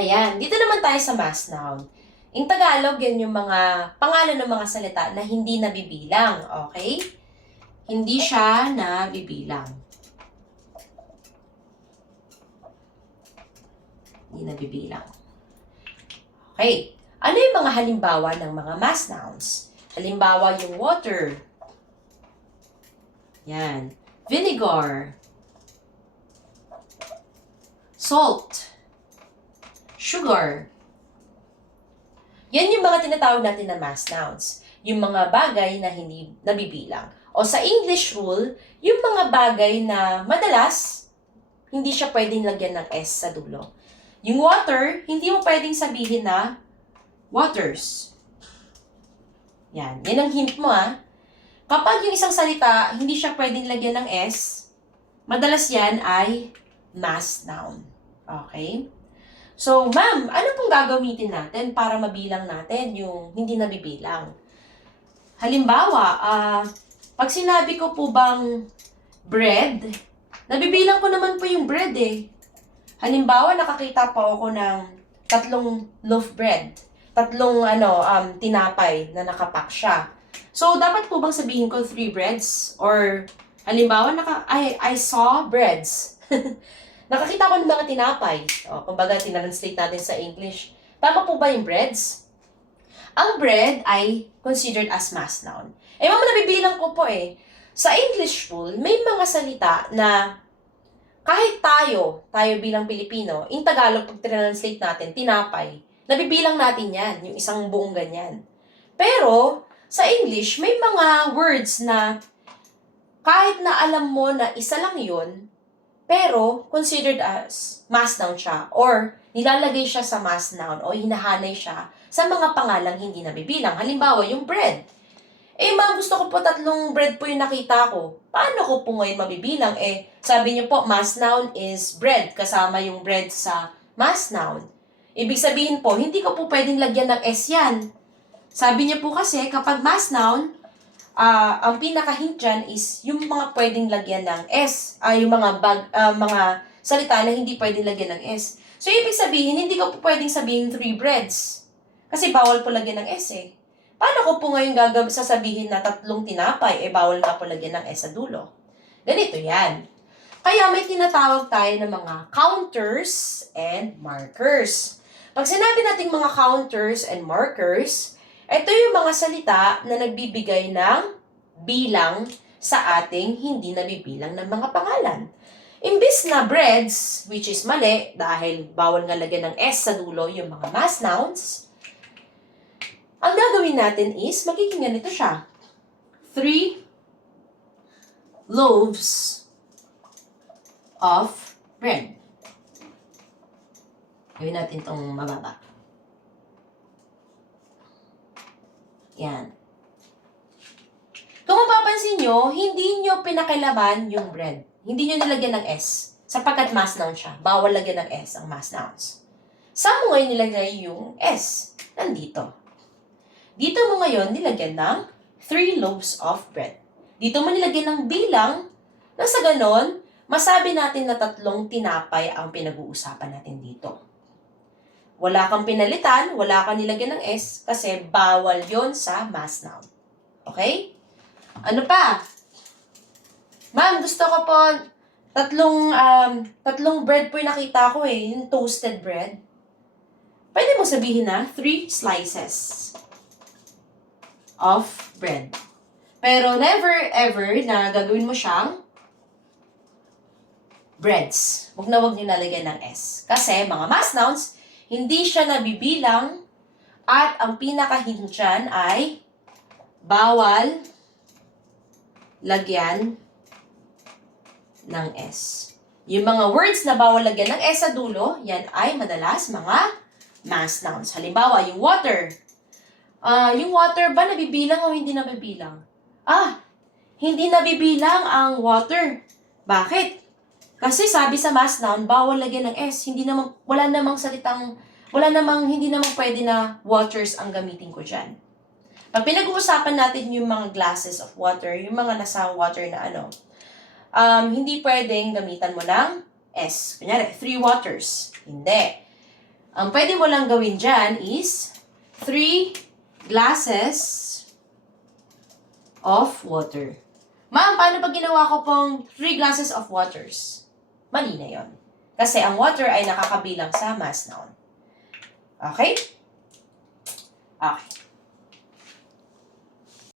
Ayan, dito naman tayo sa mass noun. In Tagalog, yan yung mga pangalan ng mga salita na hindi nabibilang, okay? Hindi siya nabibilang. Hindi nabibilang. Okay. Ano yung mga halimbawa ng mga mass nouns? Halimbawa yung water. Yan. Vinegar. Salt. Sugar. Yan yung mga tinatawag natin na mass nouns. Yung mga bagay na hindi nabibilang. O sa English rule, yung mga bagay na madalas, hindi siya pwedeng lagyan ng S sa dulo. Yung water, hindi mo pwedeng sabihin na waters. Yan. Yan ang hint mo Kapag yung isang salita, hindi siya pwedeng lagyan ng S, madalas yan ay mass noun. Okay? So, ma'am, ano pong gagamitin natin para mabilang natin yung hindi nabibilang? Halimbawa, pag sinabi ko po bang bread, nabibilang ko naman po yung bread Halimbawa, nakakita po ako ng 3 loaf bread. 3 tinapay na nakapack siya. So, dapat po bang sabihin ko 3 breads? Or, halimbawa, I saw breads. Nakakita ko ng mga tinapay. Kumbaga, tinranslate natin sa English. Tama po ba yung breads? Ang bread ay considered as mass noun. Ma'am, nabibilang ko po Sa English rule, may mga salita na kahit tayo bilang Pilipino, in Tagalog, pag translate natin, tinapay, nabibilang natin yan, yung isang buong ganyan. Pero, sa English, may mga words na kahit na alam mo na isa lang yun, pero considered as mass noun siya or nilalagay siya sa mass noun o hinahanay siya sa mga pangalang hindi nabibilang. Halimbawa, yung bread. Ma'am, gusto ko po 3 bread po yung nakita ko. Paano ko po ngayon mabibilang? Sabi niyo po, mass noun is bread. Kasama yung bread sa mass noun. Ibig sabihin po, hindi ko po pwedeng lagyan ng S yan. Sabi niyo po kasi, kapag mass noun, ang pinaka-hint dyan is yung mga pwedeng lagyan ng S. Yung mga salita na hindi pwedeng lagyan ng S. So, ibig sabihin, hindi ko po pwedeng sabihin 3 breads. Kasi bawal po lagyan ng S Paano ko po ngayon sasabihin na 3 tinapay, bawal nga po lagyan ng S sa dulo. Ganito yan. Kaya may tinatawag tayo ng mga counters and markers. Pag sinabi nating mga counters and markers, ito yung mga salita na nagbibigay ng bilang sa ating hindi nabibilang ng mga pangalan. Imbis na breads, which is mali dahil bawal nga lagyan ng S sa dulo yung mga mass nouns, ang gagawin natin is magiging ganito siya. 3 loaves of bread. Gawin natin itong mababa. Yan. Kung mapapansin nyo, hindi nyo pinakilaban yung bread. Hindi nyo nilagyan ng S. Sapagkat mass noun siya. Bawal lagyan ng S ang mass nouns. Saan mo ngayon nilagay yung S? Nandito. Dito mo ngayon nilagyan ng 3 loaves of bread. Dito mo nilagyan ng bilang na sa ganon, masabi natin na 3 tinapay ang pinag-uusapan natin dito. Wala kang pinalitan, wala kang nilagyan ng S kasi bawal yon sa mass noun. Okay? Ano pa? Ma'am, gusto ko po 3 bread po yung nakita ko yung toasted bread. Pwede mo sabihin na 3 slices of bread. Pero never ever na gagawin mo siyang breads. Huwag na huwag nyo nalagyan ng S. Kasi mga mass nouns, hindi siya nabibilang at ang pinaka-hint dyan ay bawal lagyan ng S. Yung mga words na bawal lagyan ng S sa dulo, yan ay madalas mga mass nouns. Halimbawa, yung water. Yung water ba nabibilang o hindi nabibilang? Hindi nabibilang ang water. Bakit? Kasi sabi sa mass noun, bawal lagyan ng S. Hindi namang pwede na waters ang gamitin ko dyan. Pag pinag-uusapan natin yung mga glasses of water, yung mga nasa water na hindi pwedeng gamitan mo ng S. Kunyari, 3 waters. Hindi. Ang pwede mo lang gawin dyan is 3 glasses of water. Ma'am, paano pag ginawa ko pong 3 glasses of waters? Mali na yon. Kasi ang water ay nakakabilang sa mass noun. Okay? Okay.